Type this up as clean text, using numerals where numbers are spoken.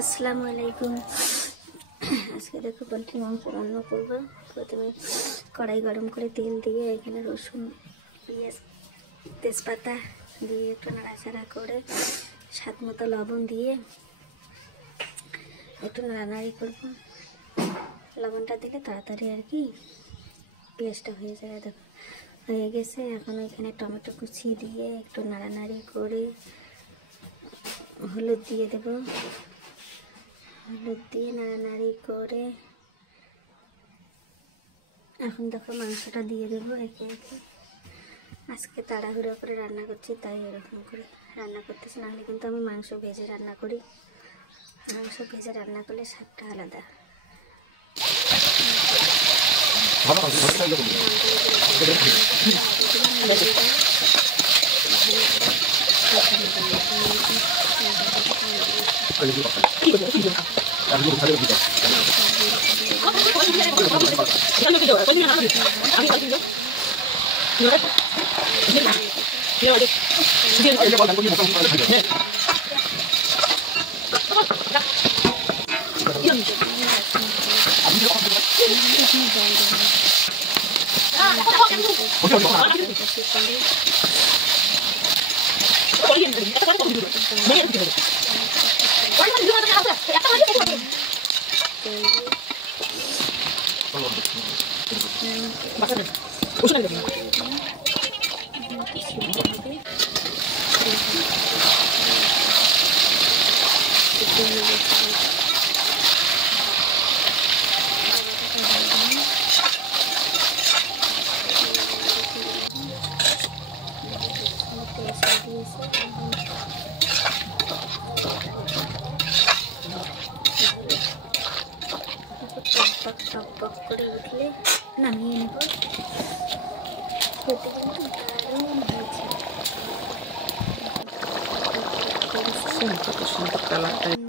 আসসালামু আলাইকুম। আজকে দেখো পোলট্রি মাংস রান্না করবো। প্রথমে কড়াই গরম করে তেল দিয়ে এখানে রসুন, পেঁয়াজ, তেজপাতা দিয়ে একটু নাড়াচাড়া করে স্বাদ মতো লবণ দিয়ে একটু নাড়ানাড়ি করবো। লবণটা দিলে তাড়াতাড়ি আর কি পেঁয়াজটা হয়ে যায়। দেখো হয়ে গেছে। এখন এখানে টমেটো কুচি দিয়ে একটু নাড়ানাড়ি করে হলুদ দিয়ে দেবো। হলুদ দিয়ে নাড়ানাড়ি করে এখন দেখো মাংসটা দিয়ে দেবো একে একে। আজকে তাড়াহুড়ো করে রান্না করছি, তাই এরকম করে রান্না করতেছি, নাহলে কিন্তু আমি মাংস ভেজে রান্না করি। মাংস ভেজে রান্না করলে স্বাদটা আলাদা। টক করে উঠলে নামিয়ে নেব। খেতে কিন্তু দারুণ হয়েছে। সুন্দর কালারটা।